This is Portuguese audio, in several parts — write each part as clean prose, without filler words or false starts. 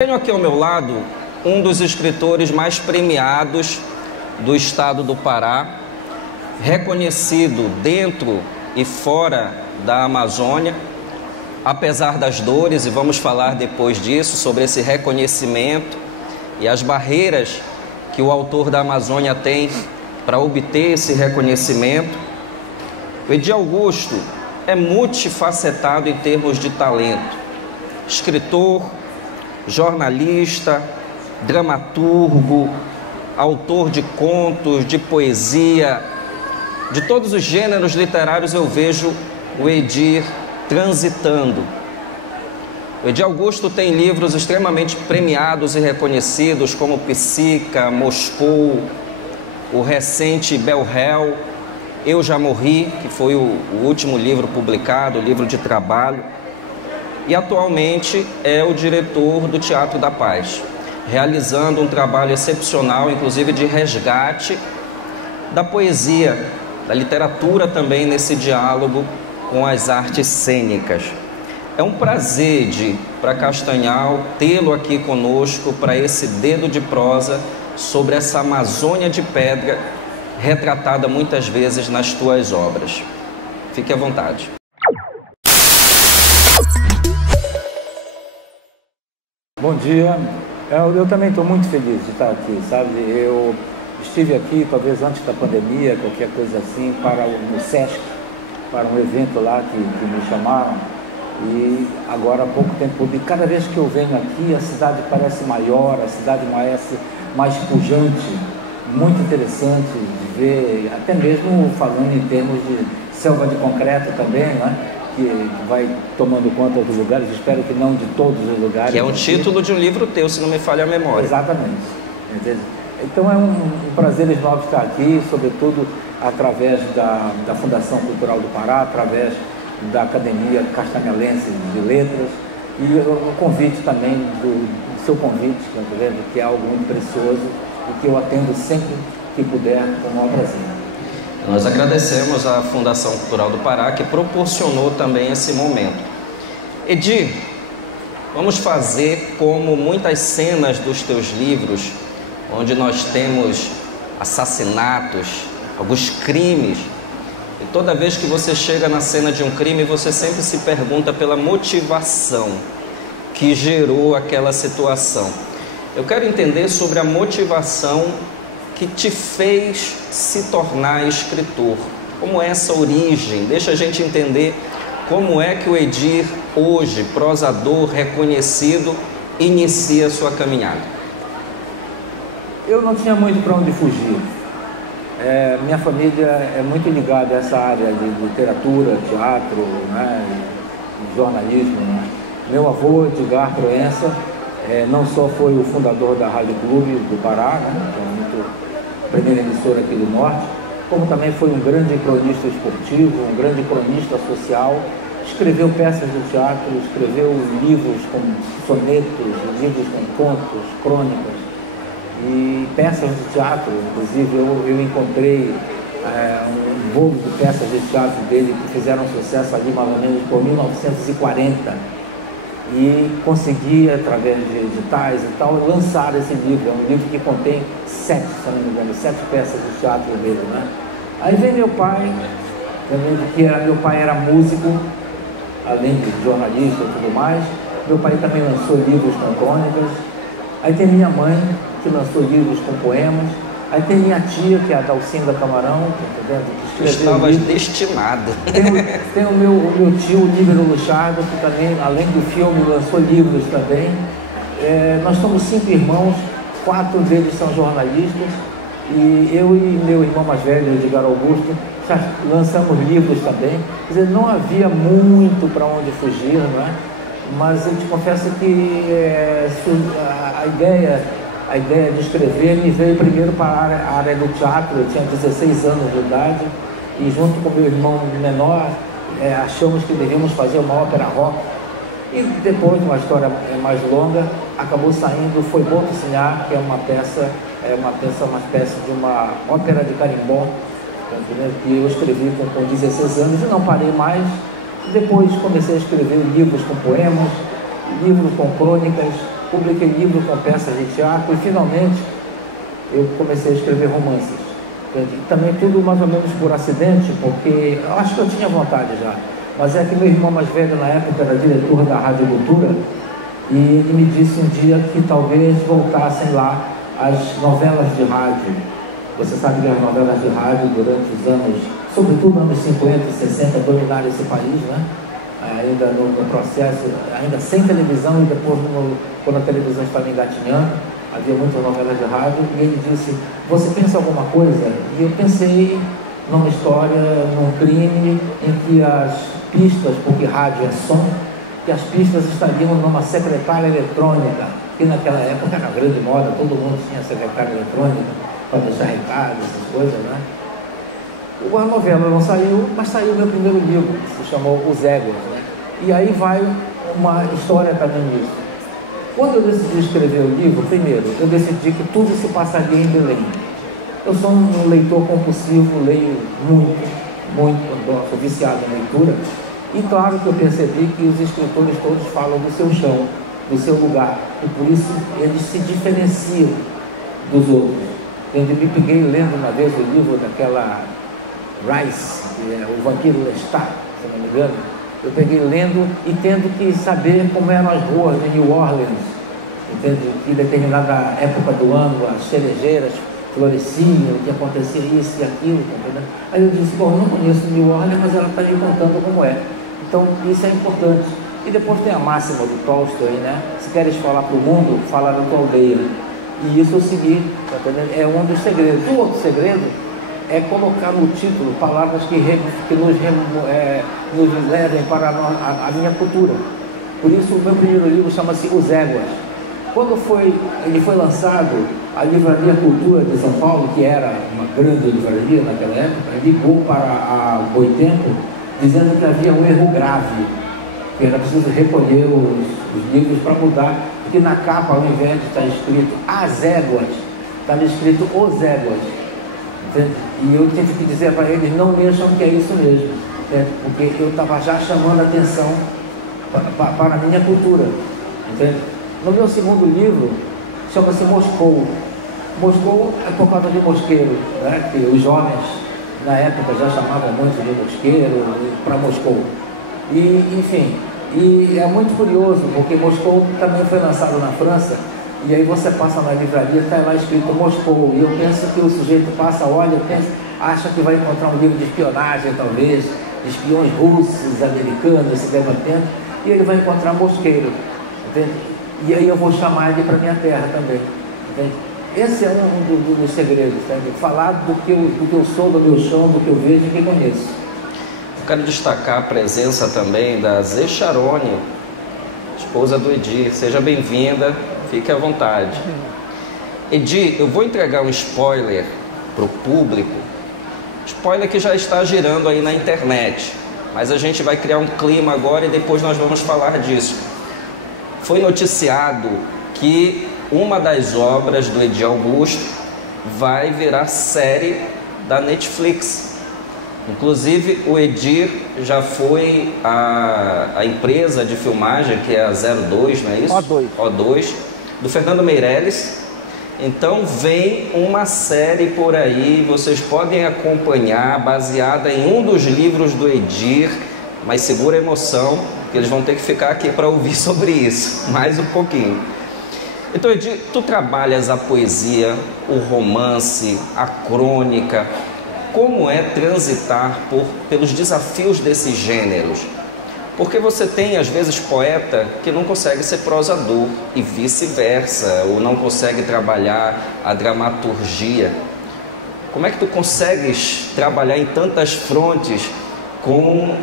Tenho aqui ao meu lado um dos escritores mais premiados do estado do Pará, reconhecido dentro e fora da Amazônia, apesar das dores, e vamos falar depois disso, sobre esse reconhecimento e as barreiras que o autor da Amazônia tem para obter esse reconhecimento. O Edir Augusto é multifacetado em termos de talento, escritor, jornalista, dramaturgo, autor de contos, de poesia, de todos os gêneros literários eu vejo o Edir transitando. O Edir Augusto tem livros extremamente premiados e reconhecidos, como Psica, Moscou, o recente Bel Hel, Eu Já Morri, que foi o último livro publicado, o livro de trabalho. E atualmente é o diretor do Teatro da Paz, realizando um trabalho excepcional, inclusive de resgate da poesia, da literatura também nesse diálogo com as artes cênicas. É um prazer, para Castanhal, tê-lo aqui conosco para esse dedo de prosa sobre essa Amazônia de pedra, retratada muitas vezes nas tuas obras. Fique à vontade. Bom dia, eu também estou muito feliz de estar aqui, sabe? Eu estive aqui, talvez antes da pandemia, qualquer coisa assim, no Sesc, para um evento lá que me chamaram, e agora há pouco tempo, e cada vez que eu venho aqui, a cidade parece maior, a cidade parece mais pujante, muito interessante de ver, até mesmo falando em termos de selva de concreto também, né? Que vai tomando conta dos lugares, espero que não de todos os lugares. Que é um título de um livro teu, se não me falha a memória. Exatamente. Entende? Então é um prazer enorme estar aqui, sobretudo através da Fundação Cultural do Pará, através da Academia Castanhalense de Letras, e o convite também, do seu convite, que é algo muito precioso e que eu atendo sempre que puder, com o maior prazer. Nós agradecemos à Fundação Cultural do Pará, que proporcionou também esse momento. Edir, vamos fazer como muitas cenas dos teus livros, onde nós temos assassinatos, alguns crimes, e toda vez que você chega na cena de um crime, você sempre se pergunta pela motivação que gerou aquela situação. Eu quero entender sobre a motivação que te fez se tornar escritor. Como é essa origem? Deixa a gente entender como é que o Edir, hoje, prosador reconhecido, inicia a sua caminhada. Eu não tinha muito para onde fugir. Minha família é muito ligada a essa área de literatura, teatro, né, jornalismo. Né? Meu avô, Edgar Proença, não só foi o fundador da Rádio Clube do Pará, né, que é a primeira emissora aqui do Norte, como também foi um grande cronista esportivo, um grande cronista social, escreveu peças de teatro, escreveu livros com sonetos, livros com contos, crônicas e peças de teatro. Inclusive eu encontrei um bolo de peças de teatro dele que fizeram sucesso ali mais ou menos por 1940. E consegui, através de editais e tal, lançar esse livro. É um livro que contém 7, se não me engano, 7 peças de teatro dele, né? Aí vem meu pai, meu pai era músico, além de jornalista e tudo mais. Meu pai também lançou livros com crônicas. Aí tem minha mãe, que lançou livros com poemas. Aí tem minha tia, que é a Dalcinda Camarão, que estavas destinado. Tem o meu tio, o Níbero Luchardo, que também, além do filme, lançou livros também. Nós somos 5 irmãos, 4 deles são jornalistas, e eu e meu irmão mais velho, Edgar Augusto, já lançamos livros também. Quer dizer, não havia muito para onde fugir, não é? Mas eu te confesso que a ideia de escrever me veio primeiro para a área do teatro. Eu tinha 16 anos de idade e junto com meu irmão menor achamos que devíamos fazer uma ópera rock. E depois, uma história mais longa, acabou saindo Foi Bom Sonhar, que é uma espécie de uma ópera de carimbó, que eu escrevi com 16 anos e não parei mais. Depois comecei a escrever livros com poemas, livros com crônicas, publiquei livros com peças de teatro e finalmente eu comecei a escrever romances. Também tudo mais ou menos por acidente, porque eu acho que eu tinha vontade já. Mas é que meu irmão mais velho na época era diretor da Rádio Cultura e ele me disse um dia que talvez voltassem lá as novelas de rádio. Você sabe que as novelas de rádio durante os anos, sobretudo anos 50 e 60, dominaram esse país, né? Ainda no processo, ainda sem televisão e depois quando a televisão estava engatinhando, havia muitas novelas de rádio e ele disse, você pensa alguma coisa? E eu pensei numa história, num crime em que as pistas, porque rádio é som, que as pistas estariam numa secretária eletrônica, que naquela época era grande moda, todo mundo tinha secretária eletrônica para deixar recado, essas coisas, né? A novela não saiu, mas saiu meu primeiro livro, que se chamou Os Éguas, né? E aí vai uma história também nisso. Quando eu decidi escrever o livro, primeiro, eu decidi que tudo se passaria em Belém. Eu sou um leitor compulsivo, leio muito, sou viciado em leitura. E claro que eu percebi que os escritores todos falam do seu chão, do seu lugar. E por isso eles se diferenciam dos outros. Eu me peguei lendo uma vez o livro daquela Rice, que é o Vampiro Lestat, se não me engano. Eu peguei lendo e tendo que saber como eram as ruas de New Orleans, entende? Em determinada época do ano, as cerejeiras floresciam, que acontecia isso e aquilo, entendeu? Aí eu disse, bom, eu não conheço New Orleans, mas ela está me contando como é. Então, isso é importante. E depois tem a máxima do Tolstói, né? Se queres falar para o mundo, fala da tua aldeia. E isso eu segui, entendeu? É um dos segredos. O outro segredo é colocar no título palavras que nos levem para a minha cultura. Por isso, o meu primeiro livro chama-se Os Éguas. Quando ele foi lançado, a Livraria Cultura de São Paulo, que era uma grande livraria naquela época, ligou para a Boitempo, dizendo que havia um erro grave, que era preciso recolher os livros para mudar, porque na capa, ao invés de estar escrito As Éguas, estava escrito Os Éguas. Entende? E eu tive que dizer para eles, não mexam que é isso mesmo, entende? Porque eu estava já chamando a atenção para a minha cultura. Entende? No meu segundo livro, chama-se Moscou. Moscou é por causa de mosqueiro, né? Que os jovens na época já chamavam muito de mosqueiro para Moscou. E, enfim, e é muito curioso, porque Moscou também foi lançado na França, e aí você passa na livraria, está lá escrito Moscou, e eu penso que o sujeito passa, olha, acha que vai encontrar um livro de espionagem, talvez, de espiões russos, americanos, se debatendo, e ele vai encontrar mosqueiro, entende? E aí eu vou chamar ele para minha terra também, entende? Esse é um dos segredos, entende? Falar do que eu sou, do meu chão, do que eu vejo e que conheço. Quero destacar a presença também da Zé Charone, esposa do Edir. Seja bem-vinda, fique à vontade. Edir, eu vou entregar um spoiler para o público, spoiler que já está girando aí na internet, mas a gente vai criar um clima agora e depois nós vamos falar disso. Foi noticiado que uma das obras do Edir Augusto vai virar série da Netflix. Inclusive, o Edir já foi a empresa de filmagem, que é a 02, não é isso? O2, do Fernando Meirelles. Então, vem uma série por aí, vocês podem acompanhar, baseada em um dos livros do Edir, mas segura a emoção, que eles vão ter que ficar aqui para ouvir sobre isso, mais um pouquinho. Então, Edir, tu trabalhas a poesia, o romance, a crônica. Como é transitar pelos desafios desses gêneros? Porque você tem, às vezes, poeta que não consegue ser prosador e vice-versa, ou não consegue trabalhar a dramaturgia. Como é que tu consegues trabalhar em tantas frontes com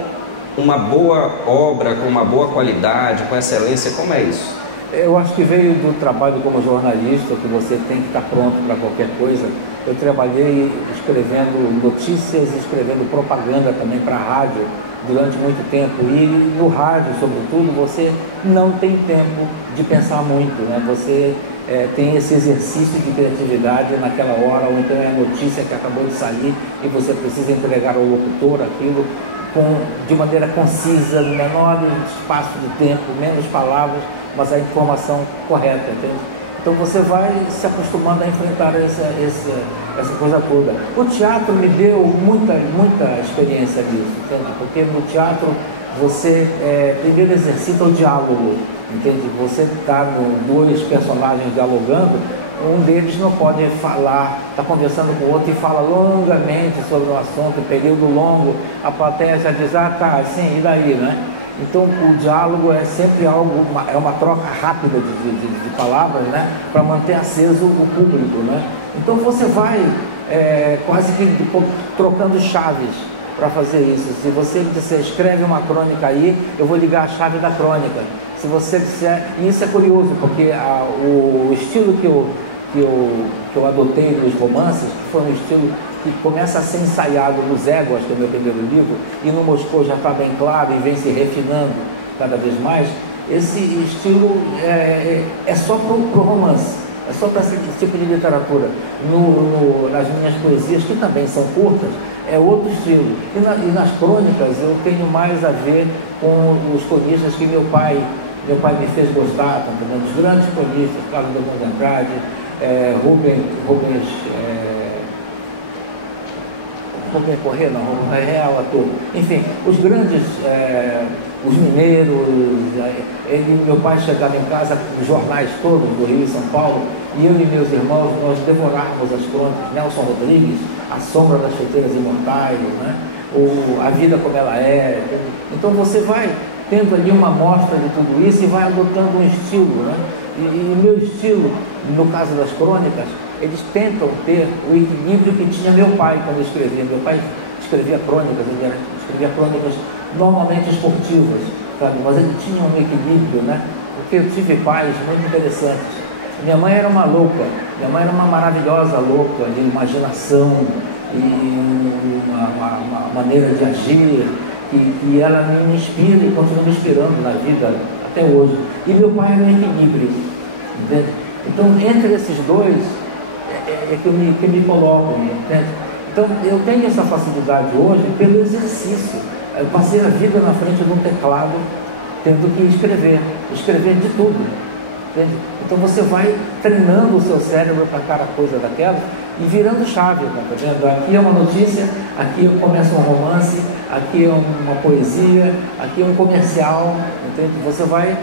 uma boa obra, com uma boa qualidade, com excelência? Como é isso? Eu acho que veio do trabalho como jornalista, que você tem que estar pronto para qualquer coisa. Eu trabalhei escrevendo notícias, escrevendo propaganda também para a rádio durante muito tempo. E no rádio, sobretudo, você não tem tempo de pensar muito, né? Você tem esse exercício de criatividade naquela hora, ou então é a notícia que acabou de sair e você precisa entregar ao locutor aquilo de maneira concisa, no menor espaço de tempo, menos palavras, mas a informação correta, entende? Então você vai se acostumando a enfrentar essa coisa toda. O teatro me deu muita experiência nisso, entende? Porque no teatro você primeiro exercita o diálogo, entende? Você está dois personagens dialogando, um deles não pode falar, está conversando com o outro e fala longamente sobre um assunto, período longo, a plateia já diz, ah tá, sim, e daí, né? Então o diálogo é sempre algo, é uma troca rápida de palavras, né? Para manter aceso o público, né? Então você vai quase que trocando chaves para fazer isso. Se você disser, escreve uma crônica aí, eu vou ligar a chave da crônica. Se você disser, e isso é curioso, porque o estilo que eu adotei nos romances, que foi um estilo que começa a ser ensaiado nos Éguas, que é o meu primeiro livro, e no Moscou já está bem claro e vem se refinando cada vez mais, esse estilo é só para o romance, é só para esse tipo de literatura. Nas minhas poesias, que também são curtas, é outro estilo. E nas crônicas eu tenho mais a ver com os cronistas que meu pai me fez gostar, também, dos grandes cronistas, Carlos Drummond de Andrade, Rubens Corrêa, não, Real Ator, enfim, os grandes, os mineiros, meu pai chegava em casa com os jornais todos do Rio e São Paulo, e eu e meus irmãos, nós devorávamos as crônicas, Nelson Rodrigues, A Sombra das Chuteiras Imortais, né? A Vida Como Ela É. Então você vai tendo ali uma amostra de tudo isso e vai adotando um estilo, né? E meu estilo, no caso das crônicas, eles tentam ter o equilíbrio que tinha meu pai quando escrevia. Meu pai escrevia crônicas, escrevia crônicas normalmente esportivas, sabe? Mas ele tinha um equilíbrio, né? Porque eu tive pais muito interessantes. Minha mãe era uma louca, minha mãe era uma maravilhosa louca de imaginação e uma maneira de agir que ela me inspira e continua me inspirando na vida até hoje. E meu pai era um equilíbrio, entende? Então, entre esses dois que eu me coloco, entende? Então, eu tenho essa facilidade hoje pelo exercício. Eu passei a vida na frente de um teclado, tendo que escrever de tudo, entende? Então, você vai treinando o seu cérebro para cada coisa daquela e virando chave, tá vendo? Aqui é uma notícia, aqui começa um romance, aqui é uma poesia, aqui é um comercial, entende? Você vai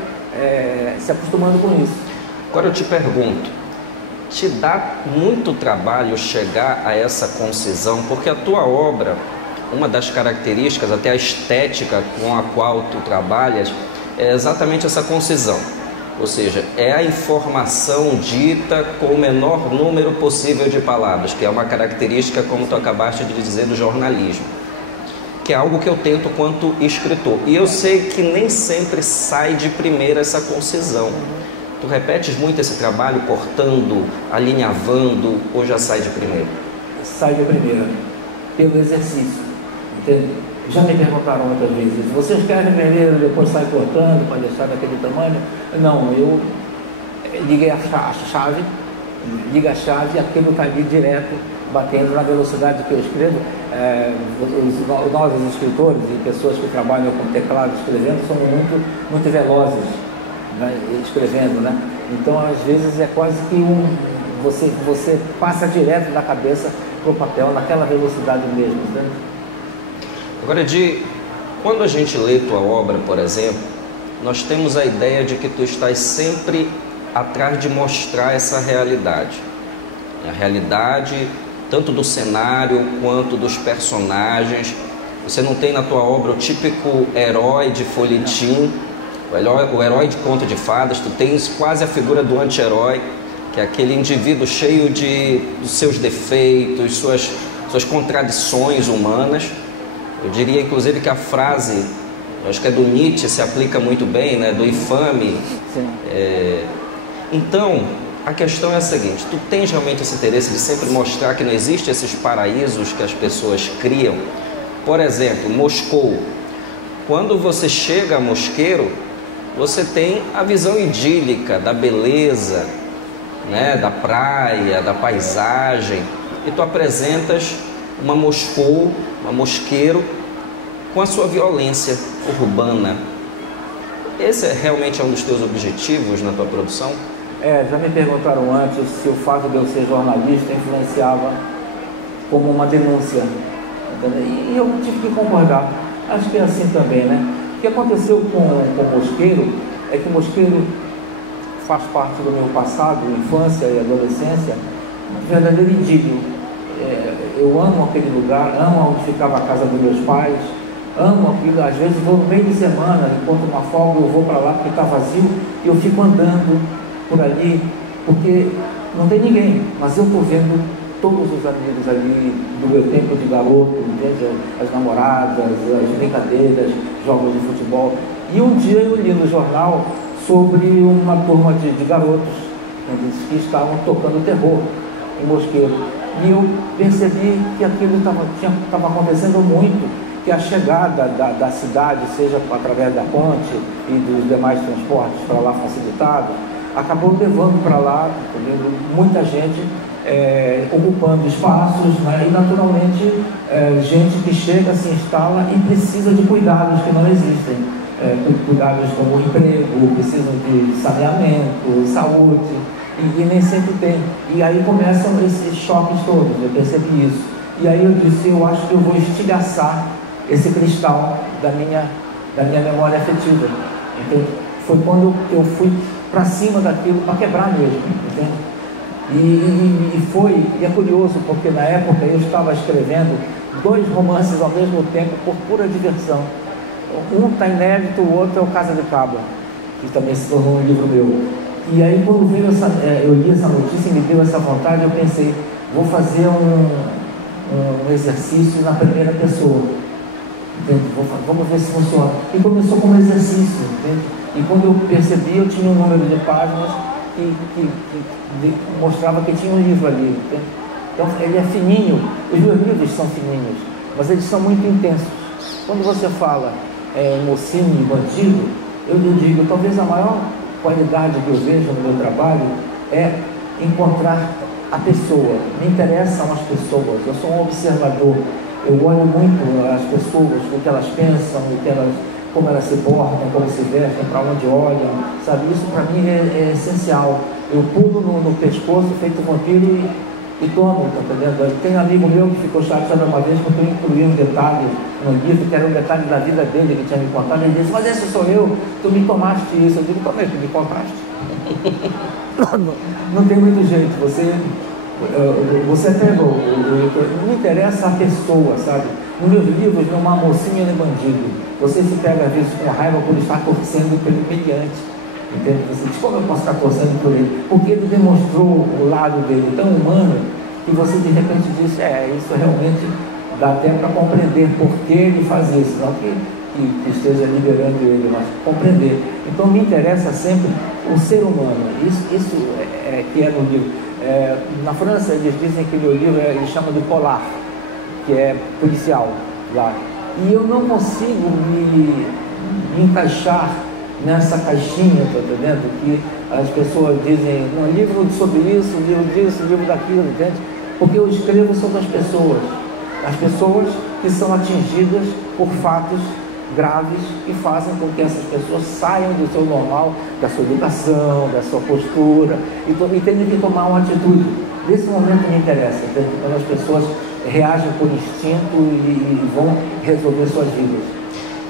se acostumando com isso. Agora eu te pergunto, te dá muito trabalho chegar a essa concisão? Porque a tua obra, uma das características, até a estética com a qual tu trabalhas, é exatamente essa concisão. Ou seja, é a informação dita com o menor número possível de palavras, que é uma característica, como tu acabaste de dizer, do jornalismo, que é algo que eu tento quanto escritor. E eu sei que nem sempre sai de primeira essa concisão. Tu repetes muito esse trabalho, cortando, alinhavando, ou já sai de primeira? Sai de primeira, pelo exercício, entende? Já me perguntaram muitas vezes, você escreve primeiro, depois sai cortando para deixar daquele tamanho? Não, eu liguei a chave, liga a chave e aquilo está ali direto, batendo na velocidade que eu escrevo. Nós, os escritores e pessoas que trabalham com teclado escrevendo, somos muito velozes, né, escrevendo, né? Então, às vezes, é quase que você passa direto da cabeça para o papel, naquela velocidade mesmo, né? Agora, quando a gente lê tua obra, por exemplo, nós temos a ideia de que tu estás sempre atrás de mostrar essa realidade. A realidade tanto do cenário quanto dos personagens. Você não tem na tua obra o típico herói de folhetim, o herói de conto de fadas. Tu tens quase a figura do anti-herói, que é aquele indivíduo cheio dos seus defeitos, suas contradições humanas. Eu diria, inclusive, que a frase, acho que é do Nietzsche, se aplica muito bem, né? Do infame. Então, a questão é a seguinte: tu tens realmente esse interesse de sempre mostrar que não existem esses paraísos que as pessoas criam? Por exemplo, Moscou. Quando você chega a Mosqueiro, você tem a visão idílica da beleza, né? Da praia, da paisagem, e tu apresentas uma Mosqueiro com a sua violência urbana. Esse realmente é um dos teus objetivos na tua produção? Já me perguntaram antes se o fato de eu ser jornalista influenciava como uma denúncia. E eu tive que concordar. Acho que é assim também, né? O que aconteceu com o Mosqueiro é que o Mosqueiro faz parte do meu passado, infância e adolescência, um verdadeiro idílio. Eu amo aquele lugar, amo onde ficava a casa dos meus pais, amo aquilo. Às vezes vou no meio de semana, encontro uma folga, eu vou para lá porque está vazio e eu fico andando por ali, porque não tem ninguém, mas eu estou vendo todos os amigos ali do meu tempo de garoto, entende? As namoradas, as brincadeiras, jogos de futebol. E um dia eu li no jornal sobre uma turma de garotos, que estavam tocando terror em Mosqueiro. E eu percebi que aquilo estava acontecendo muito, que a chegada da cidade, seja através da ponte e dos demais transportes para lá facilitados, acabou levando para lá muita gente ocupando espaços, né? E naturalmente gente que chega, se instala e precisa de cuidados que não existem, cuidados como emprego, precisam de saneamento, saúde, e nem sempre tem. E aí começam esses choques todos, eu percebi isso. E aí eu disse, eu acho que eu vou estilhaçar esse cristal da minha memória afetiva. Entende? Foi quando eu fui para cima daquilo, para quebrar mesmo, entende? E é curioso, porque na época eu estava escrevendo 2 romances ao mesmo tempo, por pura diversão. Um está inédito, o outro é o Casa de Cabra, que também se tornou um livro meu. E aí quando veio eu li essa notícia e me deu essa vontade, eu pensei, vou fazer um exercício na primeira pessoa. Vamos ver se funciona. E começou como exercício, entende? E quando eu percebi, eu tinha um número de páginas que mostrava que tinha um livro ali, entende? Então ele é fininho, os meus livros são fininhos, mas eles são muito intensos. Quando você fala mocinho e bandido, eu lhe digo, talvez a maior qualidade que eu vejo no meu trabalho é encontrar a pessoa. Me interessam as pessoas, eu sou um observador. Eu olho muito as pessoas, o que elas pensam, como elas se portam, como se vestem, para onde olham, sabe? Isso para mim é essencial. Eu pulo no pescoço, feito vampiro e tomo, tá entendendo? Tem um amigo meu que ficou chateado uma vez porque eu incluí um detalhe no livro, que era um detalhe da vida dele, que tinha me contado. Ele disse, mas esse sou eu, tu me tomaste isso. Eu digo, como é que me contaste? Não tem muito jeito, você pegou, não me interessa a pessoa, sabe? Nos meus livros não é uma mocinha nem bandido. Você se pega às vezes com raiva por estar torcendo pelo meliante, entende? Você diz, como eu posso estar torcendo por ele? Porque ele demonstrou o lado dele tão humano que você de repente diz, isso realmente dá até para compreender por que ele faz isso, não que esteja liberando ele, mas compreender. Então me interessa sempre o ser humano, isso que é no livro. Na França eles dizem que meu livro eles chamam de polar, que é policial lá, e eu não consigo me encaixar nessa caixinha, tá entendendo? Que as pessoas dizem, um livro sobre isso, um livro disso, um livro daquilo, entende? Porque eu escrevo sobre as pessoas que são atingidas por fatos graves e fazem com que essas pessoas saiam do seu normal, da sua educação, da sua postura e tenham que tomar uma atitude. Nesse momento me interessa, quando as pessoas reagem por instinto e vão resolver suas vidas.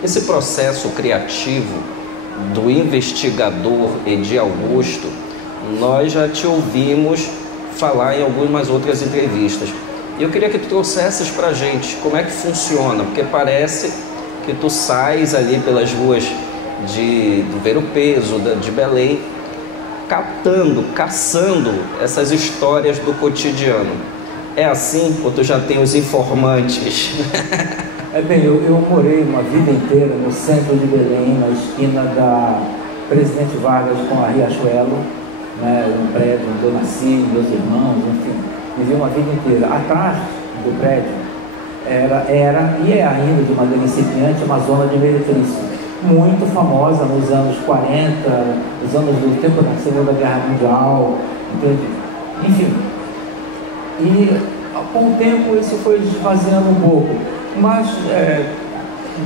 Esse processo criativo do investigador Edi Augusto, nós já te ouvimos falar em algumas outras entrevistas. E eu queria que tu trouxesses para a gente como é que funciona, porque parece que tu sais ali pelas ruas do Ver-o-Peso, de Belém, caçando essas histórias do cotidiano. É assim ou tu já tem os informantes? Bem, eu morei uma vida inteira no centro de Belém, na esquina da Presidente Vargas com a Riachuelo, né, um prédio onde eu nasci, meus irmãos, enfim, vivi uma vida inteira. Atrás do prédio era e é ainda de maneira incipiente uma zona de meretrício, muito famosa nos anos 40, nos anos do tempo da Segunda Guerra Mundial, entende? Enfim. E com o tempo isso foi esvaziando um pouco, mas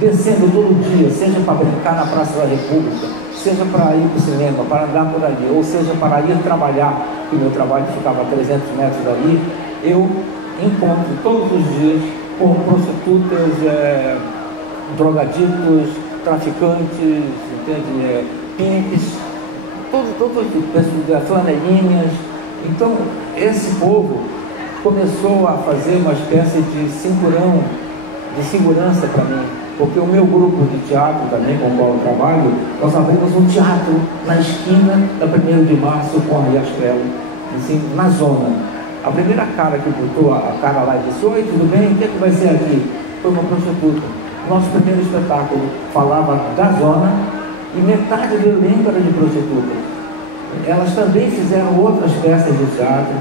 descendo todo dia, seja para brincar na Praça da República, seja para ir para o cinema, para andar por ali, ou seja para ir trabalhar, que o meu trabalho ficava a 300 metros dali, eu encontro todos os dias com prostitutas, drogaditos, traficantes, entende? Pimps, todo tipo, flanelinhas. Então, esse povo começou a fazer uma espécie de cinturão de segurança para mim, porque o meu grupo de teatro também, com o qual eu trabalho, nós abrimos um teatro na esquina da 1º de março com a Riachuelo, assim, na zona. A primeira cara que botou a cara lá e disse: oi, tudo bem? O que é que vai ser aqui? Foi uma prostituta. Nosso primeiro espetáculo falava da zona e metade do elenco era de prostitutas. Elas também fizeram outras peças de teatro.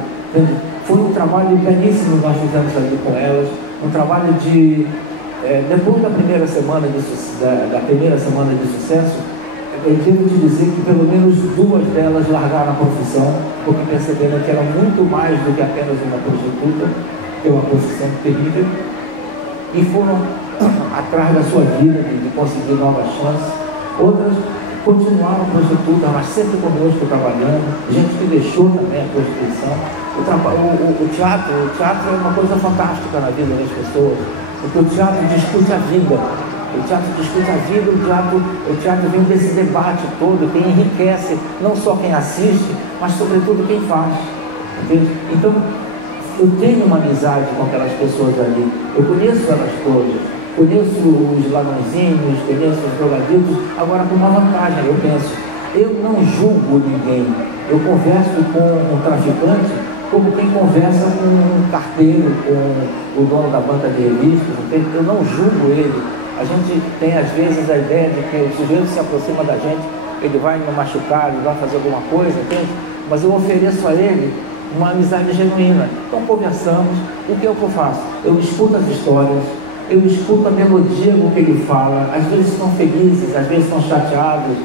Foi um trabalho belíssimo que nós fizemos ali com elas. Um trabalho de... depois da primeira semana de sucesso, eu devo te dizer que pelo menos 2 delas largaram a profissão, porque perceberam que era muito mais do que apenas uma prostituta, que é uma profissão terrível, e foram atrás da sua vida, de conseguir novas chances. Outras continuaram prostitutas, mas sempre conosco trabalhando, gente que deixou também a prostituição. O teatro é uma coisa fantástica na vida das pessoas, porque o teatro discute a vida. O teatro discute a vida, o teatro vem desse debate todo, que enriquece não só quem assiste, mas sobretudo quem faz. Entende? Então, eu tenho uma amizade com aquelas pessoas ali, eu conheço elas todas, conheço os ladrõezinhos, conheço os drogaditos, agora com uma vantagem, eu penso, eu não julgo ninguém, eu converso com um traficante como quem conversa com um carteiro, com o dono da banca de revistas, entende? Eu não julgo ele. A gente tem às vezes a ideia de que o sujeito se aproxima da gente, ele vai me machucar, ele vai fazer alguma coisa, entende? Mas eu ofereço a ele uma amizade genuína. Então conversamos. O que eu faço? Eu escuto as histórias, eu escuto a melodia com que ele fala. Às vezes estão felizes, às vezes estão chateados,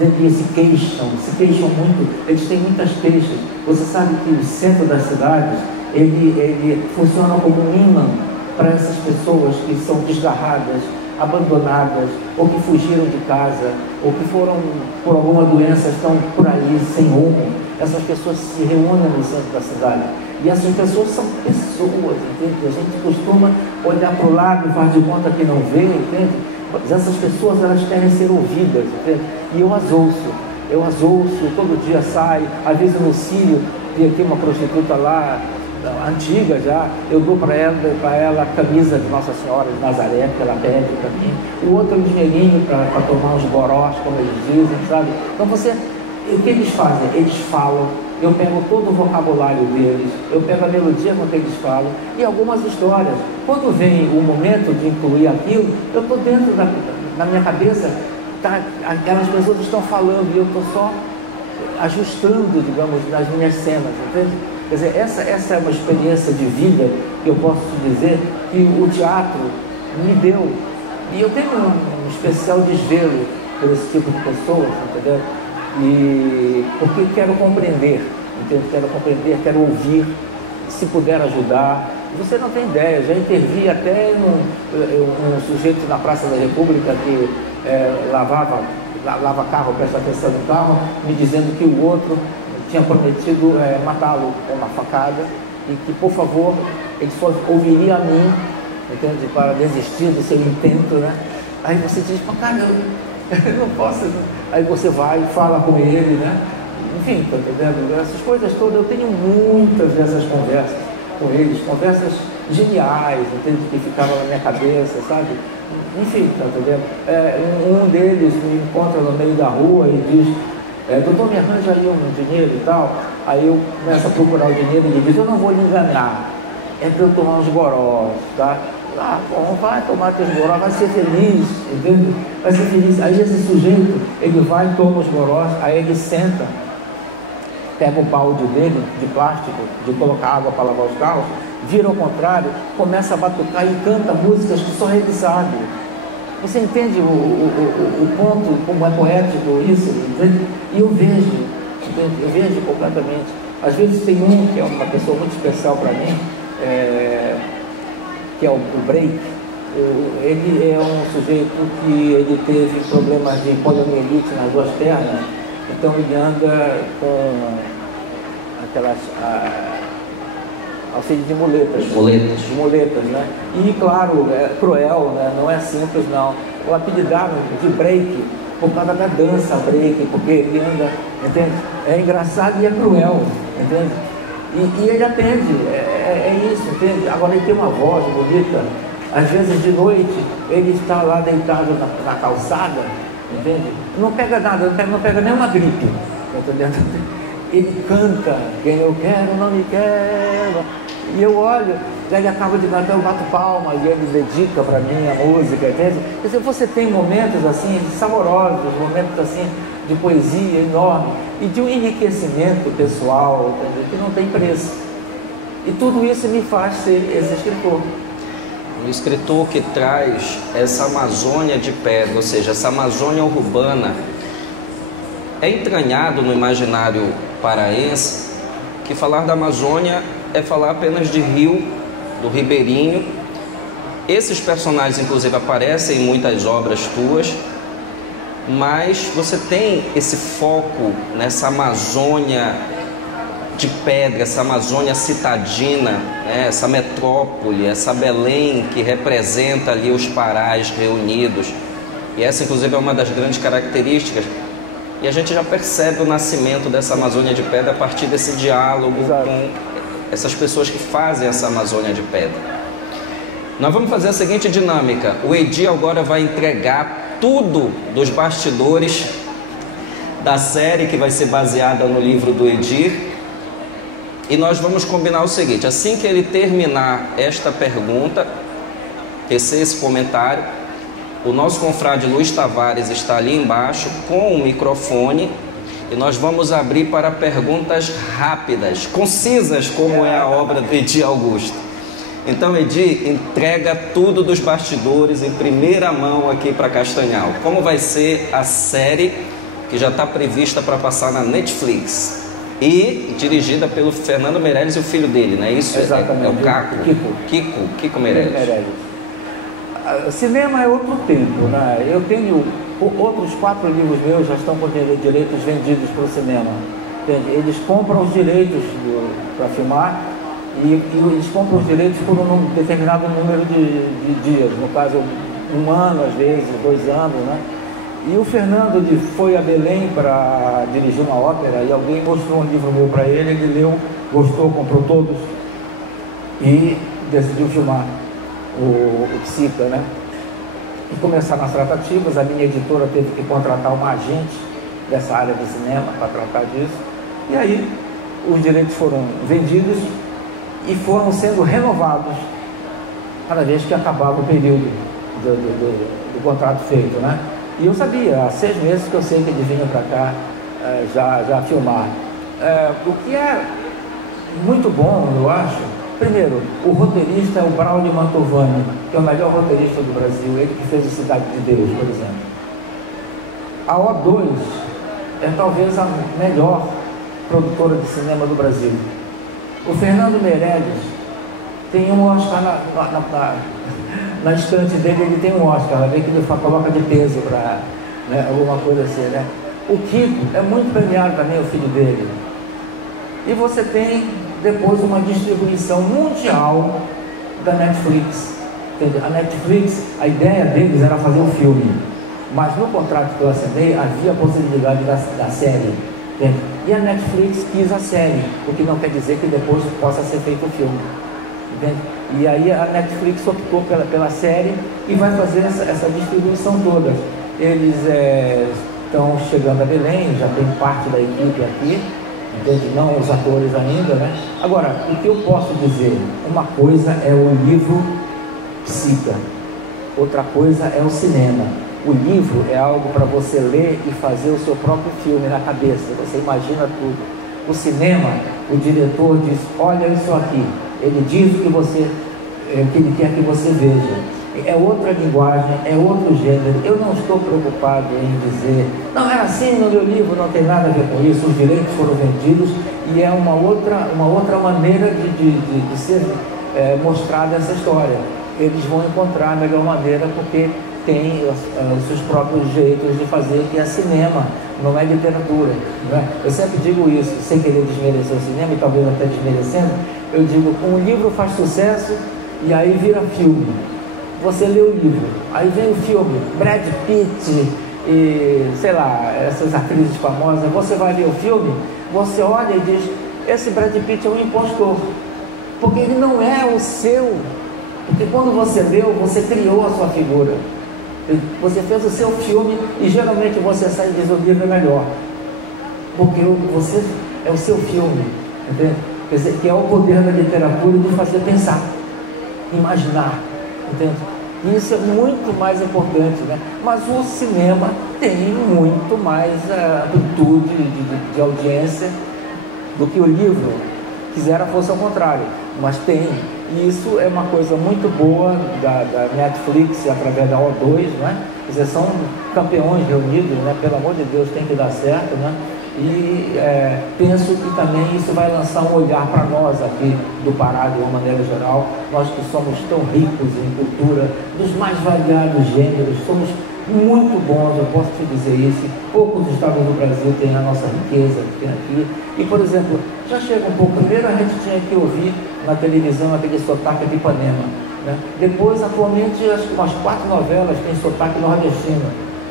e se queixam muito. Eles têm muitas queixas. Você sabe que o centro das cidades ele funciona como um imã para essas pessoas que são desgarradas, abandonadas, ou que fugiram de casa, ou que foram por alguma doença, estão por aí sem rumo. Essas pessoas se reúnem no centro da cidade. E essas pessoas são pessoas, entende? A gente costuma olhar para o lado e faz de conta que não vê, entende? Mas essas pessoas, elas querem ser ouvidas, entende? E eu as ouço, todo dia sai, às vezes no Círio, tem aqui uma prostituta lá, antiga já, eu dou para ela a camisa de Nossa Senhora de Nazaré, que ela pede para mim, o outro um dinheirinho para tomar uns gorós, como eles dizem, sabe? Então o que eles fazem? Eles falam, eu pego todo o vocabulário deles, eu pego a melodia com que eles falam e algumas histórias. Quando vem o momento de incluir aquilo, eu estou dentro da minha cabeça, tá, aquelas pessoas estão falando e eu estou só ajustando, digamos, nas minhas cenas, entende? Quer dizer, essa é uma experiência de vida que eu posso te dizer que o teatro me deu. E eu tenho um especial desvelo por esse tipo de pessoas, entendeu? E porque quero compreender, entende? Quero ouvir, se puder ajudar. Você não tem ideia, já intervi até um sujeito na Praça da República que lava carro, presta atenção no carro, me dizendo que o outro tinha prometido matá-lo com uma facada e que, por favor, ele só ouviria a mim, entende? Para desistir do seu intento, né? Aí você diz, cara, eu não posso. Aí você vai, fala com ele, né? Enfim, tá entendendo? Essas coisas todas, eu tenho muitas dessas conversas com eles, conversas geniais, entende? Que ficavam na minha cabeça, sabe? Enfim, tá entendendo? Um deles me encontra no meio da rua e diz, doutor, me arranja aí um dinheiro e tal. Aí eu começo a procurar o dinheiro e ele diz, eu não vou lhe enganar, é para eu tomar uns gorós, tá? Ah, bom, vai tomar teus gorós, vai ser feliz, entende? Vai ser feliz. Aí esse sujeito, ele vai, toma os gorós, aí ele senta, pega o balde dele, de plástico, de colocar água para lavar os carros, vira ao contrário, começa a batucar e canta músicas que só ele sabe. Você entende o ponto, como é poético isso, entende? E eu vejo, entende? Eu vejo completamente. Às vezes tem um que é uma pessoa muito especial para mim, que é o Break, Ele é um sujeito que ele teve problemas de poliomielite nas duas pernas, então ele anda com aquelas auxílio de muletas. Muletas, né? E claro, é cruel, né? Não é simples não. O apelidaram de break por causa da dança break, porque ele anda, entende? É engraçado e é cruel, entende? E ele atende, é isso, entende? Agora ele tem uma voz bonita. Às vezes de noite ele está lá deitado na calçada, entende? Não pega nada, não pega nem uma gripe, entendeu? Ele canta, quem eu quero não me quero. E eu olho, ele acaba de cantar, eu bato palmas e ele dedica para mim a música, entende? Quer dizer, você tem momentos assim, saborosos, momentos assim de poesia enorme e de um enriquecimento pessoal, entende? Que não tem preço. E tudo isso me faz ser esse escritor. Um escritor que traz essa Amazônia de pedra, ou seja, essa Amazônia urbana, é entranhado no imaginário paraense que falar da Amazônia é falar apenas de rio, do ribeirinho. Esses personagens, inclusive, aparecem em muitas obras tuas, mas você tem esse foco nessa Amazônia de pedra, essa Amazônia citadina, né? Essa metrópole, essa Belém que representa ali os Parás reunidos. E essa, inclusive, é uma das grandes características. E a gente já percebe o nascimento dessa Amazônia de pedra a partir desse diálogo com essas pessoas que fazem essa Amazônia de pedra. Nós vamos fazer a seguinte dinâmica. O Edir agora vai entregar tudo dos bastidores da série que vai ser baseada no livro do Edir. E nós vamos combinar o seguinte: assim que ele terminar esta pergunta, tecer esse comentário, o nosso confrade Luiz Tavares está ali embaixo com o microfone e nós vamos abrir para perguntas rápidas, concisas, como é a obra do Edir Augusto. Então, Edir, entrega tudo dos bastidores em primeira mão aqui para Castanhal. Como vai ser a série que já está prevista para passar na Netflix e dirigida pelo Fernando Meirelles e o filho dele, não é isso? Exatamente. É o Caco. Kiko Meirelles. O cinema é outro tempo, né? Eu tenho outros 4 livros meus já estão com direitos vendidos para o cinema. Entende? Eles compram os direitos para filmar e eles compram os direitos por um determinado número de dias, no caso 1 ano, às vezes 2 anos, né? E o Fernando foi a Belém para dirigir uma ópera e alguém mostrou um livro meu para ele, ele leu, gostou, comprou todos e decidiu filmar o Psica, né? E começaram as tratativas, a minha editora teve que contratar uma agente dessa área de cinema para tratar disso, e aí os direitos foram vendidos e foram sendo renovados cada vez que acabava o período do contrato feito, né? E eu sabia, há 6 meses que eu sei que ele vinha para cá já filmar. O que é muito bom, eu acho. Primeiro, o roteirista é o Braulio Mantovani, que é o melhor roteirista do Brasil, ele que fez o Cidade de Deus, por exemplo. A O2 é talvez a melhor produtora de cinema do Brasil. O Fernando Meirelles tem um Oscar na estante dele, ele tem um Oscar, vai ver que ele coloca de peso para, né, alguma coisa assim, né? O Kiko é muito premiado também, o filho dele. E você tem depois uma distribuição mundial da Netflix. Entende? A Netflix, a ideia deles era fazer um filme, mas no contrato que eu assinei havia a possibilidade da série. Entende? E a Netflix quis a série, o que não quer dizer que depois possa ser feito o filme. Entende? E aí a Netflix optou pela série e vai fazer essa distribuição toda. Eles estão chegando a Belém, já tem parte da equipe aqui, entende? Não os atores ainda, né? Agora, o que eu posso dizer? Uma coisa é o livro Psica, outra coisa é o cinema. O livro é algo para você ler e fazer o seu próprio filme na cabeça, você imagina tudo. O cinema, o diretor diz, olha isso aqui, ele diz o que ele quer que você veja. É outra linguagem, é outro gênero. Eu não estou preocupado em dizer, não, era assim no meu livro, não tem nada a ver com isso, os direitos foram vendidos e é uma outra maneira de ser mostrada essa história. eles vão encontrar a melhor maneira, porque tem os seus próprios jeitos de fazer, que é cinema, não é literatura, não é? Eu sempre digo isso, sem querer desmerecer o cinema, e talvez até desmerecendo, eu digo, um livro faz sucesso e aí vira filme. Você lê o livro, aí vem o filme, Brad Pitt e, sei lá, essas atrizes famosas, você vai ver o filme, você olha e diz, esse Brad Pitt é um impostor, porque ele não é o seu, porque quando você leu, você criou a sua figura, você fez o seu filme e geralmente você sai e diz, o livro é melhor, porque você é o seu filme, entende? Quer dizer, que é o poder da literatura de fazer pensar, imaginar, entende? E isso é muito mais importante, né? Mas o cinema tem muito mais amplitude de audiência do que o livro. Quisera fosse ao contrário, mas tem. E isso é uma coisa muito boa da Netflix através da O2, né? Quer dizer, são campeões reunidos, né? Pelo amor de Deus, tem que dar certo, né? E penso que também isso vai lançar um olhar para nós aqui do Pará, de uma maneira geral, nós que somos tão ricos em cultura, dos mais variados gêneros, somos muito bons, eu posso te dizer isso. Poucos estados do Brasil têm a nossa riqueza que tem aqui. E, por exemplo, já chega um pouco, primeiro a gente tinha que ouvir na televisão aquele sotaque de Ipanema, né? Depois, atualmente, acho que umas 4 novelas têm sotaque nordestino,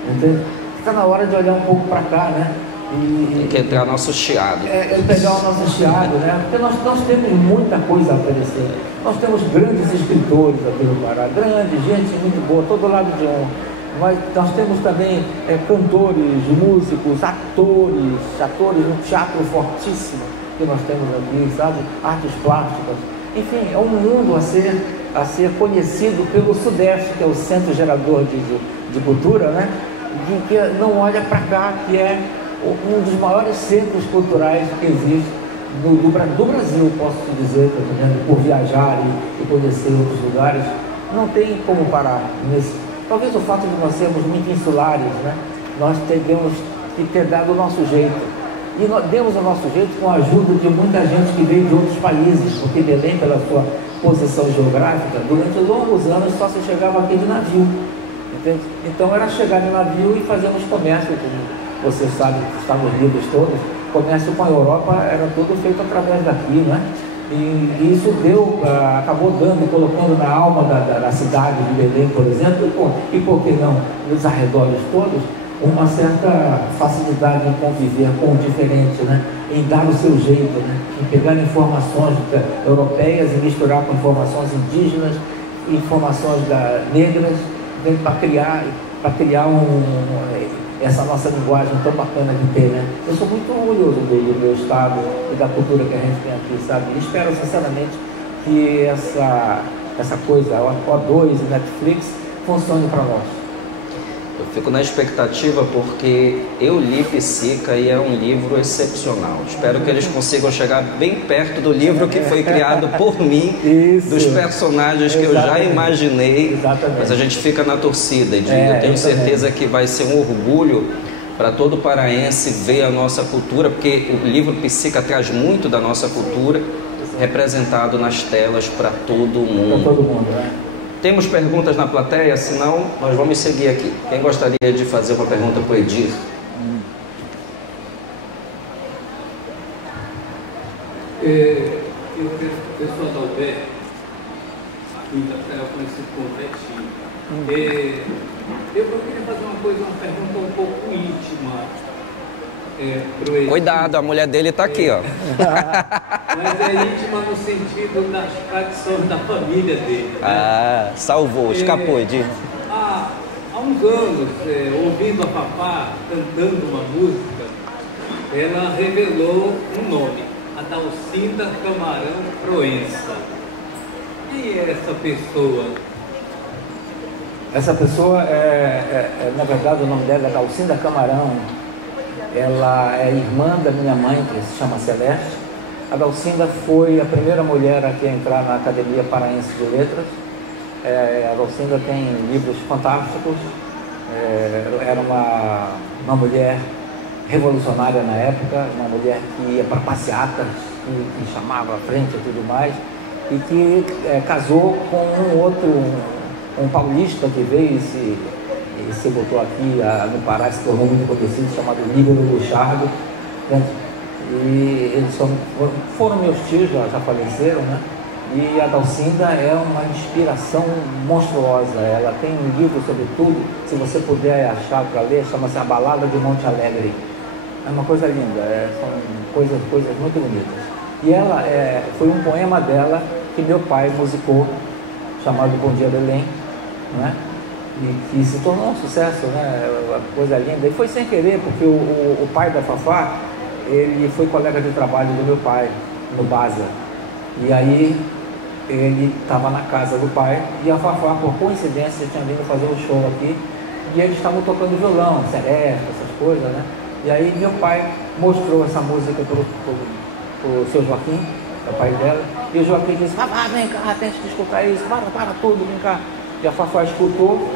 entende? Está na hora de olhar um pouco para cá, né? Tem que entrar nosso chiado. Pegar o nosso chiado, né? Porque nós temos muita coisa a oferecer. Nós temos grandes escritores aqui no Pará, grande gente muito boa, todo lado de um. Mas nós temos também cantores, músicos, atores, um teatro fortíssimo que nós temos aqui, sabe? Artes plásticas. Enfim, é um mundo a ser conhecido pelo Sudeste, que é o centro gerador de cultura, né? Que não olha para cá, que é um dos maiores centros culturais que existe do Brasil, posso te dizer, por viajar e conhecer outros lugares. Não tem como parar nesse. Talvez o fato de nós sermos muito insulares, né? Nós devemos ter dado o nosso jeito. E nós demos o nosso jeito com a ajuda de muita gente que veio de outros países, porque Belém, pela sua posição geográfica, durante longos anos só se chegava aqui de navio. Entende? Então era chegar de navio e fazermos comércio, como você sabe, que está nos livros todos, comércio com a Europa era tudo feito através daqui, né? E isso acabou colocando na alma da cidade de Belém, por exemplo, e por que não, nos arredores todos, uma certa facilidade em conviver com o diferente, né? Em dar o seu jeito, né? Em pegar informações europeias e misturar com informações indígenas, informações negras, para criar essa nossa linguagem tão bacana de ter, né? Eu sou muito orgulhoso do meu estado e da cultura que a gente tem aqui, sabe? E espero sinceramente que essa coisa, a O2 e Netflix, funcione para nós. Eu fico na expectativa porque eu li Psica e é um livro excepcional. Espero que eles consigam chegar bem perto do livro que foi criado por mim, dos personagens que eu já imaginei. Exatamente. Mas a gente fica na torcida, Edinho. Eu tenho certeza que vai ser um orgulho para todo paraense ver a nossa cultura, porque o livro Psica traz muito da nossa cultura representado nas telas para todo mundo. Para todo mundo, né? Temos perguntas na plateia, senão nós vamos seguir aqui. Quem gostaria de fazer uma pergunta para o Edir? Eu pessoal da UBE, eu conheci completinho. Eu queria fazer uma pergunta um pouco íntima. Cuidado, a mulher dele está aqui, ó. Mas é íntima no sentido das tradições da família dele. Né? Ah, salvou, escapou, Edir. Há uns anos, ouvindo a Fafá cantando uma música, ela revelou um nome, Adalcinda Camarão Proença. Quem é essa pessoa? Essa pessoa na verdade, o nome dela é Adalcinda Camarão. Ela é irmã da minha mãe, que se chama Celeste. A Adalcinda foi a primeira mulher a entrar na Academia Paraense de Letras. A Adalcinda tem livros fantásticos. Era uma mulher revolucionária na época, uma mulher que ia para passeatas, que chamava à frente e tudo mais. e que casou com um outro, um paulista que veio e se botou aqui no Pará, se tornou muito conhecido, chamado Líbero Luchardo, né? E eles foram meus tios, já faleceram, né? E a Dalcinda é uma inspiração monstruosa. Ela tem um livro sobre tudo, se você puder achar para ler, chama-se A Balada de Monte Alegre. É uma coisa linda, são coisas muito bonitas. E ela foi um poema dela que meu pai musicou, chamado Bom Dia Belém, né? E que se tornou um sucesso, né? Uma coisa linda. E foi sem querer, porque o pai da Fafá, ele foi colega de trabalho do meu pai, no Baza. E aí ele estava na casa do pai e a Fafá, por coincidência, tinha vindo fazer um show aqui e eles estavam tocando violão, seresta, essas coisas, né? E aí meu pai mostrou essa música pro seu Joaquim, o pai dela, e o Joaquim disse: Fafá, vem cá, tem que escutar isso, para tudo, vem cá. E a Fafá escutou,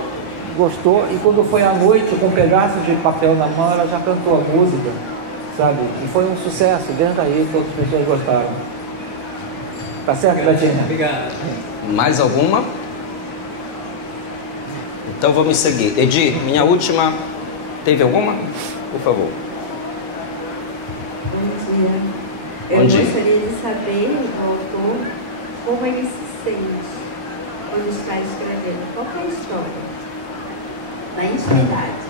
gostou, e quando foi à noite, com um pedaço de papel na mão, ela já cantou a música, sabe? E foi um sucesso, desde aí todas as pessoas gostaram. Tá certo, Betinha? Obrigado. Mais alguma? Então vamos seguir. Edir, minha última. Teve alguma? Por favor. Bom dia. Eu Bom dia. gostaria de saber, o autor, como ele se sente quando está escrevendo qualquer história, na intimidade.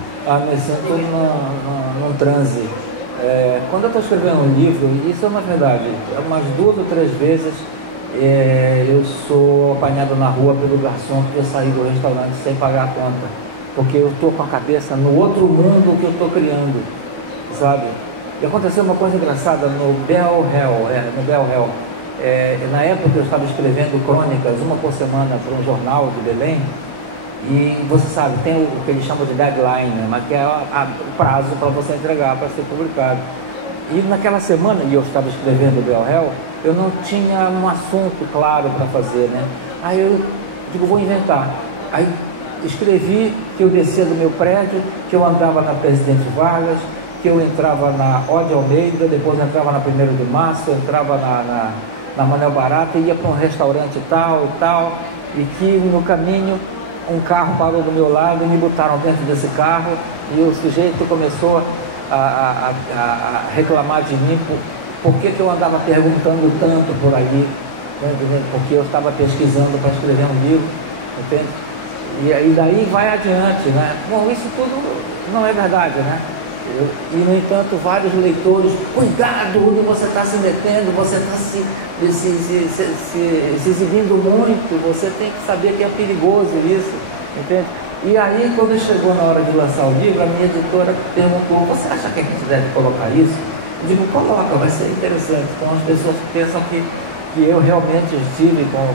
Me sinto num transe. Quando eu estou escrevendo um livro, isso é uma verdade, umas 2 ou 3 vezes eu sou apanhado na rua pelo garçom que eu saí do restaurante sem pagar a conta, porque eu estou com a cabeça no outro mundo que eu estou criando, sabe? E aconteceu uma coisa engraçada no Bel Hell. Na época eu estava escrevendo crônicas, uma por semana, para um jornal de Belém. E você sabe, tem o que eles chamam de deadline, né? Mas que é o prazo para você entregar, para ser publicado. E naquela semana, e eu estava escrevendo o Bel Hell, eu não tinha um assunto claro para fazer, né? Aí eu digo, vou inventar. Aí escrevi que eu descia do meu prédio, que eu andava na Presidente Vargas, que eu entrava na Ode Almeida, depois eu entrava na 1º de Março, eu entrava na Manuel Barata, ia para um restaurante tal e tal, e que no caminho um carro parou do meu lado e me botaram dentro desse carro e o sujeito começou a reclamar de mim por que eu andava perguntando tanto por aí, porque eu estava pesquisando para escrever um livro, entende? E daí vai adiante, né? Bom, isso tudo não é verdade, né? E no entanto vários leitores, cuidado onde você está se metendo, você está se exibindo muito, você tem que saber que é perigoso isso, entende? E aí quando chegou na hora de lançar o livro, a minha editora perguntou, você acha que a gente deve colocar isso? Eu digo, coloca, vai ser interessante. Então as pessoas pensam que eu realmente estive com...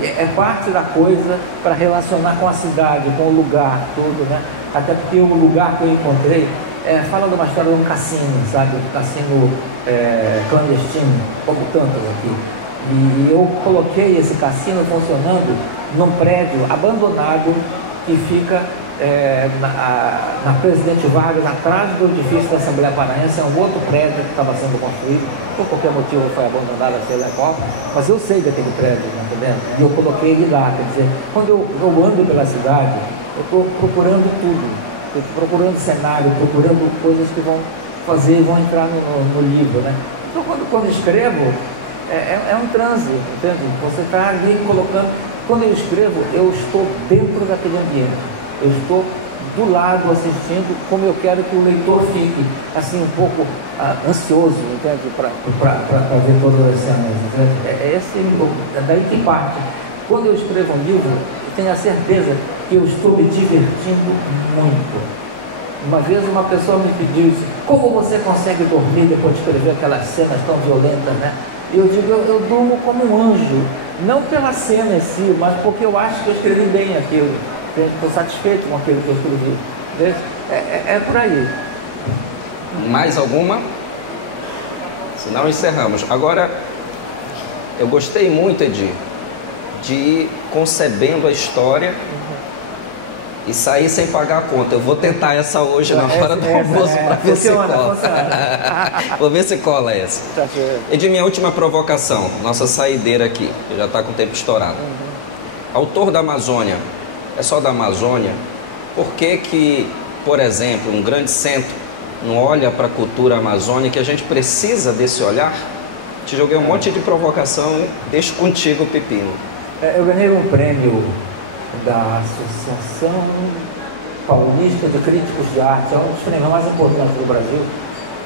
E é parte da coisa para relacionar com a cidade, com o lugar, tudo, né? Até porque o lugar que eu encontrei fala de uma história de um cassino, sabe? Um cassino clandestino, como tantos aqui. E eu coloquei esse cassino funcionando num prédio abandonado que fica na Presidente Vargas, atrás do edifício da Assembleia Paraense. É um outro prédio que estava sendo construído, por qualquer motivo foi abandonado, sei lá qual, mas eu sei daquele prédio, tá entendendo? E eu coloquei ele lá, quer dizer, quando eu ando pela cidade, eu estou procurando tudo. Estou procurando cenário, procurando coisas que vão fazer e vão entrar no livro, né? Então, quando escrevo, é um transe, entende? Você está ali colocando... Quando eu escrevo, eu estou dentro daquele ambiente. Eu estou do lado assistindo, como eu quero que o leitor fique, assim, um pouco ansioso, entende? Para ver todas as cenas, entende? É daí que parte. Quando eu escrevo um livro, tenho a certeza que eu estou me divertindo muito. Uma vez uma pessoa me pediu isso, como você consegue dormir depois de escrever aquelas cenas tão violentas, né? E eu digo, eu durmo como um anjo, não pela cena em si, mas porque eu acho que eu escrevi bem aquilo, estou satisfeito com aquilo que eu escrevi. É por aí. Mais alguma? Senão encerramos. Agora, eu gostei muito, Edir, de ir concebendo a história e sair sem pagar a conta. Eu vou tentar essa hoje na hora do almoço para ver se cola. Vou ver se cola essa. Tá certo. Edi, minha última provocação, nossa saideira aqui, que já está com o tempo estourado. Autor da Amazônia, é só da Amazônia? Por que, por exemplo, um grande centro não olha para a cultura amazônica, que a gente precisa desse olhar? Te joguei um monte de provocação, deixo contigo o pepino. Eu ganhei um prêmio da Associação Paulista de Críticos de Arte, é um dos prêmios mais importantes do Brasil.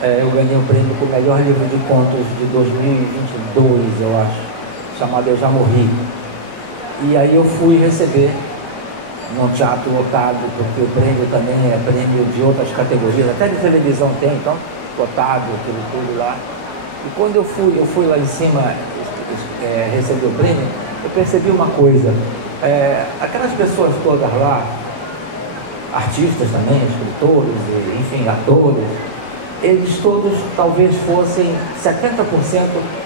Eu ganhei um prêmio com o melhor livro de contos de 2022, eu acho, chamado Eu Já Morri. E aí eu fui receber num teatro lotado, porque o prêmio também é prêmio de outras categorias, até de televisão tem, então, lotado, aquilo tudo lá. E quando eu fui lá em cima receber o prêmio, eu percebi uma coisa, aquelas pessoas todas lá, artistas também, escritores, enfim, atores, eles todos talvez fossem, 70%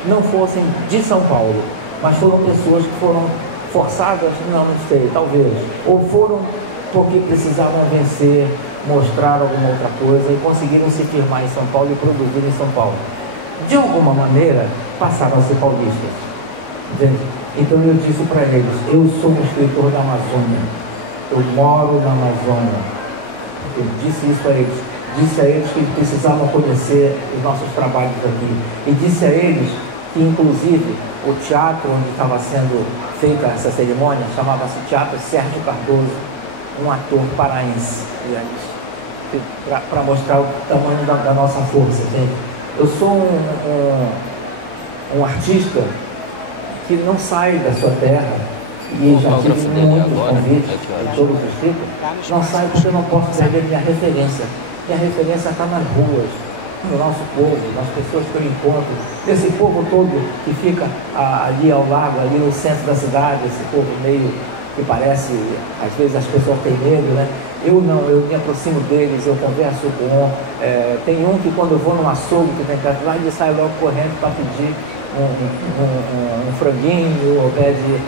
não fossem de São Paulo, mas foram pessoas que foram forçadas, não sei, talvez, ou foram porque precisavam vencer, mostrar alguma outra coisa e conseguiram se firmar em São Paulo e produzir em São Paulo. De alguma maneira, passaram a ser paulistas. Entende? Então eu disse para eles, eu sou um escritor da Amazônia, eu moro na Amazônia. Eu disse isso a eles. Disse a eles que precisavam conhecer os nossos trabalhos aqui. E disse a eles que, inclusive, o teatro onde estava sendo feita essa cerimônia chamava-se Teatro Sérgio Cardoso, um ator paraense, para mostrar o tamanho da nossa força, gente. Eu sou um artista que não sai da sua terra, e já tive muitos convites de todos os tipos, não sai porque eu não posso perder minha referência. Minha referência está nas ruas, no nosso povo, nas pessoas que eu encontro, esse povo todo que fica ali ao lado, ali no centro da cidade, esse povo meio que parece, às vezes as pessoas têm medo, né? Eu não, eu me aproximo deles, eu converso com um. Tem um que quando eu vou num açougue que tem perto lá, ele sai logo correndo para pedir um franguinho, ou pede,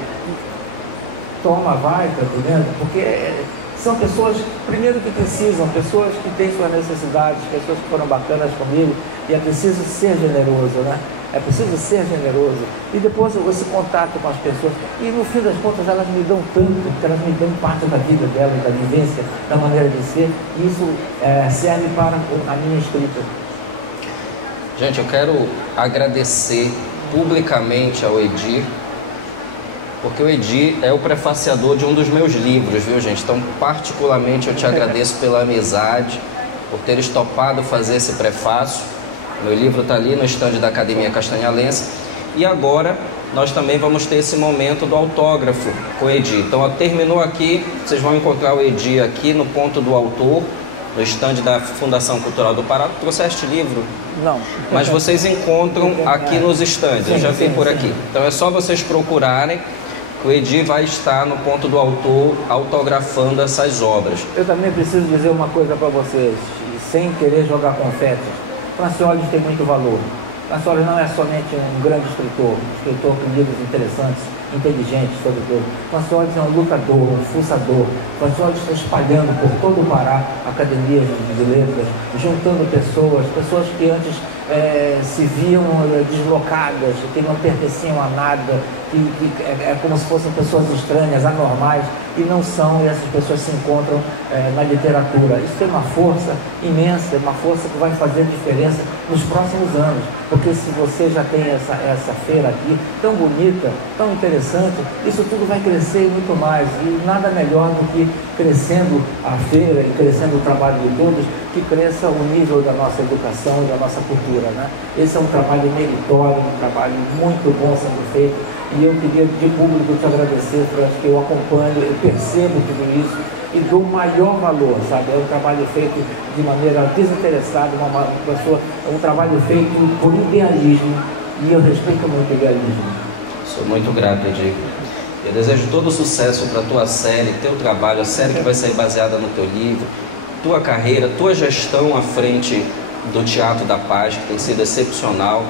toma, vai, tá entendendo? Porque são pessoas, primeiro, que precisam, pessoas que têm suas necessidades, pessoas que foram bacanas comigo, e é preciso ser generoso, né? É preciso ser generoso. E depois esse contato com as pessoas. E no fim das contas elas me dão tanto, porque elas me dão parte da vida delas, da vivência, da maneira de ser. E isso serve para a minha escrita. Gente, eu quero agradecer publicamente ao Edi, porque o Edi é o prefaciador de um dos meus livros, viu, gente? Então, particularmente, eu te agradeço pela amizade, por teres topado fazer esse prefácio. Meu livro está ali no estande da Academia Castanhalense. E agora, nós também vamos ter esse momento do autógrafo com o Edi. Então, ó, terminou aqui, vocês vão encontrar o Edi aqui no ponto do autor, no estande da Fundação Cultural do Pará. Trouxeste livro? Não. Mas vocês encontram aqui nos estandes, eu já vi por aqui. Então, é só vocês procurarem. O Edi vai estar no ponto do autor autografando essas obras. Eu também preciso dizer uma coisa para vocês, sem querer jogar confete. Francioli tem muito valor. Francioli não é somente um grande escritor com livros interessantes, inteligentes, sobretudo. Francioli é um lutador, um fuçador. Francioli está espalhando por todo o Pará academias de letras, juntando pessoas que antes se viam deslocadas, que não pertenciam a nada, que é como se fossem pessoas estranhas, anormais, e não são, e essas pessoas se encontram na literatura. Isso tem uma força imensa, uma força que vai fazer diferença nos próximos anos, porque se você já tem essa feira aqui, tão bonita, tão interessante, isso tudo vai crescer muito mais, e nada melhor do que crescendo a feira e crescendo o trabalho de todos, que cresça o nível da nossa educação e da nossa cultura, né? Esse é um trabalho meritório, um trabalho muito bom sendo feito, e eu queria de público te agradecer, porque eu acompanho, eu percebo tudo isso e dou o maior valor, sabe? É um trabalho feito de maneira desinteressada, um trabalho feito por idealismo, e eu respeito muito o idealismo. Sou muito grato, Edi. Eu desejo todo o sucesso para a tua série, teu trabalho, a série que vai ser baseada no teu livro, tua carreira, tua gestão à frente do Teatro da Paz, que tem sido excepcional.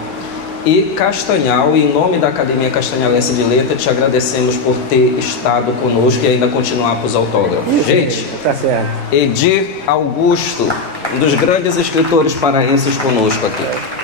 e Castanhal. E em nome da Academia Castanhalense de Letras, te agradecemos por ter estado conosco e ainda continuar para os autógrafos. Gente, tá certo. Edir Augusto, um dos grandes escritores paraenses conosco aqui.